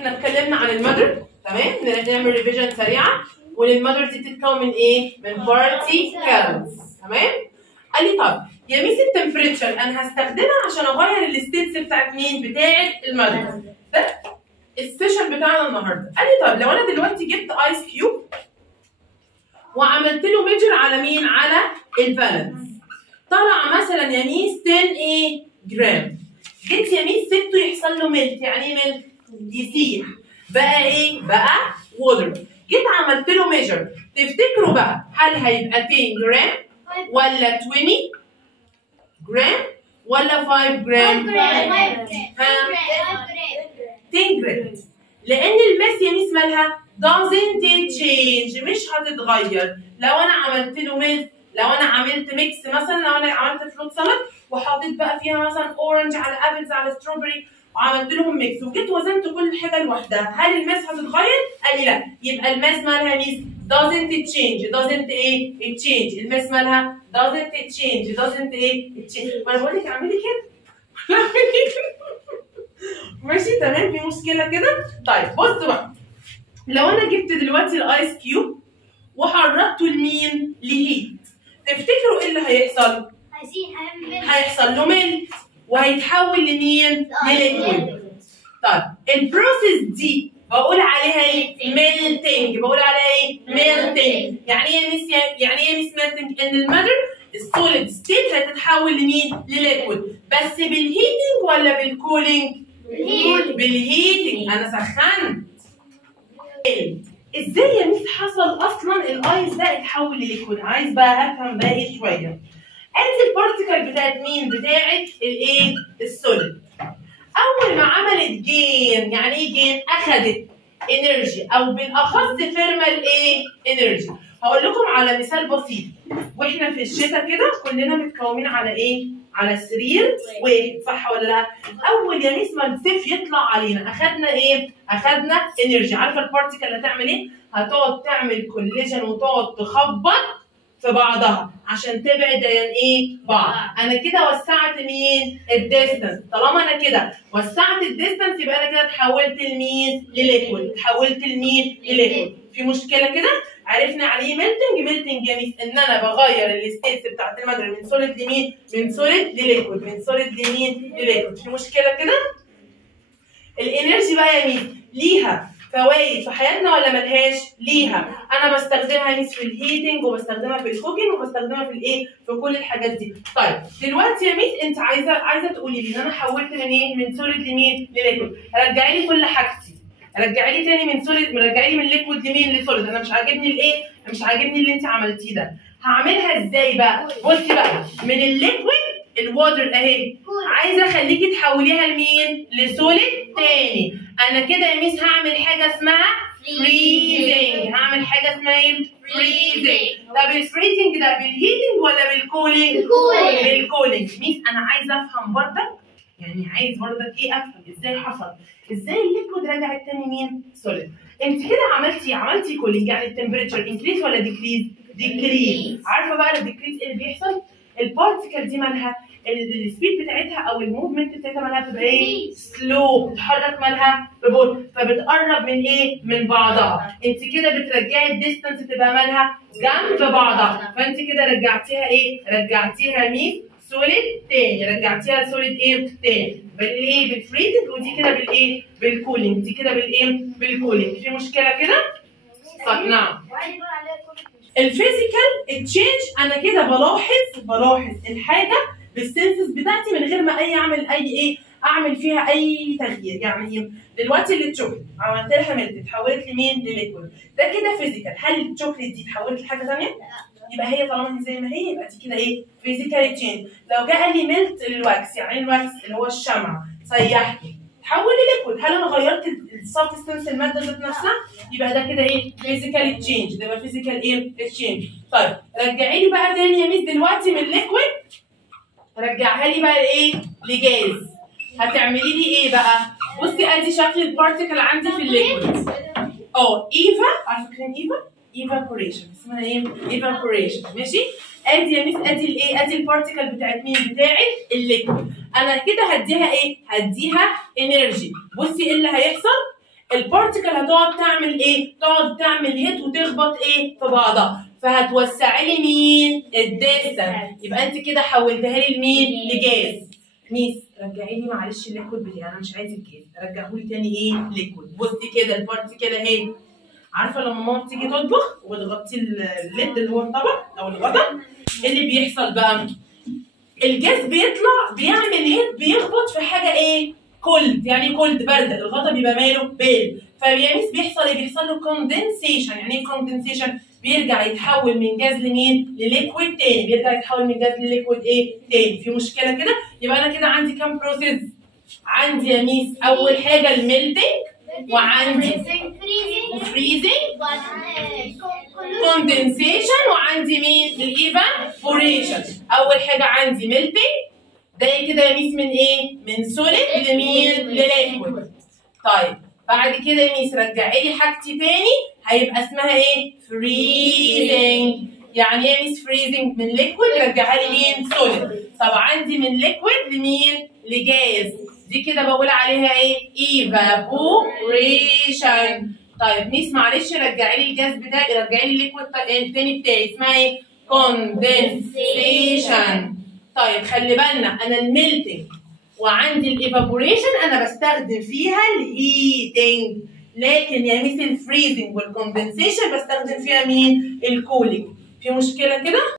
احنا اتكلمنا عن المادر، تمام؟ نعمل ريفيجن سريعه. والمادر دي بتتكون من ايه؟ من بارتيكلز، تمام؟ قال لي طب يا ميس التمبريتشر انا هستخدمها عشان اغير الستيتس بتاعت مين؟ بتاعت المادر. ده السيشن بتاعنا النهارده. قال لي طب لو انا دلوقتي جبت ايس كيوب وعملت له ميجر على مين؟ على الفالنس. طلع مثلا يا ميس 10 ايه؟ جرام. جيت يا ميس سبته يحصل له ميلت. يعني ايه ميلت؟ يسيح. بقى ايه؟ بقى ووتر. جيت عملت له ميجر. تفتكروا بقى هل هيبقى 10 جرام ولا 20 جرام ولا 5 جرام؟ 10 جرام. لان الماس يا ميس مالها doesn't change، مش هتتغير. لو انا عملت له لو انا عملت ميكس مثلا، لو انا عملت فروت سالاد وحطيت بقى فيها مثلا اورنج على ابلز على ستروبري وعملت لهم ميكس وجيت وزنت كل حاجه لوحدها، هل الماس هتتغير؟ قال لي لا. يبقى الماس مالها ميس doesn't change. doesn't ايه؟ change. الماس مالها doesn't change. doesn't ايه؟ change. وانا بقول لك اعملي كده. ماشي تمام؟ في مشكله كده؟ طيب بص بقى، لو انا جبت دلوقتي الايس كيوب وحركته لمين؟ لهيت، تفتكروا ايه اللي هيحصل؟ هيحصل له ميلت وهيتحول لمين؟ لليكويد. طيب البروسيس دي بقول عليها ايه؟ ميلتنج. بقول عليها ايه؟ ميلتنج. يعني ايه يا ميس؟ يعني ايه يا ميس ميلتنج؟ ان المادر السوليد ستيت هتتحول لمين؟ لليكويد. بس بالهيتنج ولا بالكولينج؟ بالهيتنج. انا سخنت. ازاي يا ميس حصل اصلا الايس ده اتحول لليكويد؟ عايز بقى افهم بقى ايه شويه. ادي البارتيكل بتاعت مين؟ بتاعت الايه؟ السوليد. اول ما عملت جين، يعني ايه جين؟ اخذت انرجي او بالاخص ثيرمال ايه؟ انرجي. هقول لكم على مثال بسيط. واحنا في الشتاء كده كلنا متكومين على ايه؟ على سرير واحد، صح ولا لا؟ اول يا ميس ما الصيف يطلع علينا اخذنا ايه؟ اخذنا انرجي. عارفه البارتيكل هتعمل ايه؟ هتقعد تعمل كوليجن وتقعد تخبط في بعضها عشان تبعد ايه؟ بعض. انا كده وسعت مين؟ الديستنس. طالما انا كده وسعت الديستنس يبقى انا كده اتحولت لمين؟ لليكويد. اتحولت لمين؟ لليكويد. في مشكله كده؟ عرفنا يعني ايه ميلتنج؟ ميلتنج يا ميس ان انا بغير الستيتس بتاعت المادر من سوليد لمين؟ من سوليد لليكويد. من سوليد لمين؟ لليكويد. في مشكله كده؟ الانرجي بقى يا ميس ليها فوائد في حياتنا ولا ملهاش؟ ليها. انا بستخدمها يا ميس في الهيتنج وبستخدمها في الكوكينج وبستخدمها في الايه؟ في كل الحاجات دي. طيب دلوقتي يا ميس انت عايزه تقولي لي ان انا حولت من ايه؟ من سوليد لمين؟ لليكويد. رجعي لي كل حاجتي. رجعي لي تاني من سوليد، رجعي لي من ليكويد لمين؟ لسوليد. انا مش عاجبني الايه؟ مش عاجبني اللي انت عملتيه ده. هعملها ازاي بقى؟ بصي بقى، من الليكويد الووتر اهي، عايزه اخليكي تحوليها لمين؟ لسوليد تاني. انا كده يا ميس هعمل حاجه اسمها فريزنج. هعمل حاجه اسمها ايه؟ فريزنج. طب الفريزنج ده بالهيتنج ولا بالكولينج؟ بالكولينج. ميس انا عايزه افهم برضك، يعني عايز برضك ايه؟ افهم ازاي حصل، ازاي الليكويد رجعت تاني مين؟ سوليد. انت كده عملتي كولينج، يعني التمبريتشر انكريز ولا ديكريز؟ ديكريز. عارفه بقى الديكريز ايه اللي بيحصل؟ البارتيكل دي مالها السبيد بتاعتها او الموفمنت بتاعتها مالها بتبقى ايه؟ سلو. بتتحرك مالها ببطء، فبتقرب من ايه؟ من بعضها. انت كده بترجعي الديستانس تبقى مالها جنب بعضها، فانت كده رجعتيها ايه؟ رجعتيها ميس سوليد تاني. رجعتيها سوليد ايه؟ تاني. بالايه؟ بالفريزنج. ودي كده بالايه؟ بالكولينج. دي كده بالايه؟ بالكولينج. في مشكله كده؟ صح. نعم. الفيزيكال تشينج انا كده بلاحظ الحاجه بالسنسز بتاعتي من غير ما اعمل فيها اي تغيير. يعني دلوقتي الشوكليت عملت لها ميلت اتحولت لمين؟ لليكويد. ده كده فيزيكال. هل الشوكليت دي اتحولت لحاجه ثانيه؟ يبقى هي طالما هي زي ما هي يبقى دي كده ايه؟ فيزيكال تشينج. لو جه قال لي ميلت للواكس، يعني الواكس اللي هو الشمع سيحته تحول لليكويد، هل انا غيرت السبستنس الماده ذات نفسها؟ يبقى ده كده ايه؟ فيزيكال تشينج. ده يبقى فيزيكال ايه؟ تشينج. طيب رجعي لي بقى تاني يا ميس دلوقتي من ليكويد، رجعها لي بقى لايه؟ لجاز. هتعملي لي ايه بقى؟ بصي ادي شكل البارتيكل عندي في الليكويد. عارفه كلمه ايفابوريشن. اسمها ايه؟ ايفابوريشن. ماشي؟ ادي يا ميس ادي الايه؟ ادي البارتيكل بتاعت مين؟ بتاعت الليكويد. انا كده هديها ايه؟ هديها انرجي. بصي ايه اللي هيحصل؟ البارتيكل هتقعد تعمل ايه؟ تقعد تعمل هيت وتخبط ايه؟ في بعضها، فهتوسعي لي مين؟ الديستنس. يبقى انت كده حولتها لي لمين؟ لجاز. ميس رجعي لي معلش الليكويد بتاعي، انا مش عايز الجاز، رجعه لي تاني ايه؟ ليكويد. بصي كده البارتيكل اهي، عارفه لما ماما بتيجي تطبخ وتغطي الليد اللي هو الطبق او الغطا، ايه اللي بيحصل بقى؟ الجاز بيطلع بيعمل ايه؟ بيخبط في حاجه ايه؟ كولد، يعني كولد بارده، الغطا بيبقى ماله؟ بارد. فبيميس بيحصل ايه؟ بيحصل له كوندنسيشن. يعني ايه كوندنسيشن؟ بيرجع يتحول من جاز لمين؟ لليكويد تاني، بيرجع يتحول من جاز لليكويد ايه؟ تاني. في مشكله كده؟ يبقى انا كده عندي كام بروسيس؟ عندي يا ميس اول حاجه الميلتنج، وعندي فريزنج، كوندنسيشن، وعندي مين؟ الايفابوريشن. اول حاجه عندي ميلتنج، ده كده يا ميس من ايه؟ من سوليد لمين؟ لليكويد. طيب بعد كده يا ميس رجعي لي حاجتي تاني، هيبقى اسمها ايه؟ فريزنج. يعني ايه يا ميس فريزنج؟ من ليكويد رجعها لي مين؟ سوليد. طب عندي من ليكويد لمين؟ لجاز، دي كده بقول عليها ايه؟ ايفابوريشن. طيب ميس معلش رجعي لي الجاز بتاعي، رجعي لي الليكويد التاني بتاعي، اسمها ايه؟ كوندنسيشن. طيب خلي بالنا انا الميلتنج وعندي الايفابوريشن انا بستخدم فيها الهيتنج، لكن يا ميس الفريزنج والكوندنسيشن بستخدم فيها مين؟ الكولينج. في مشكله كده؟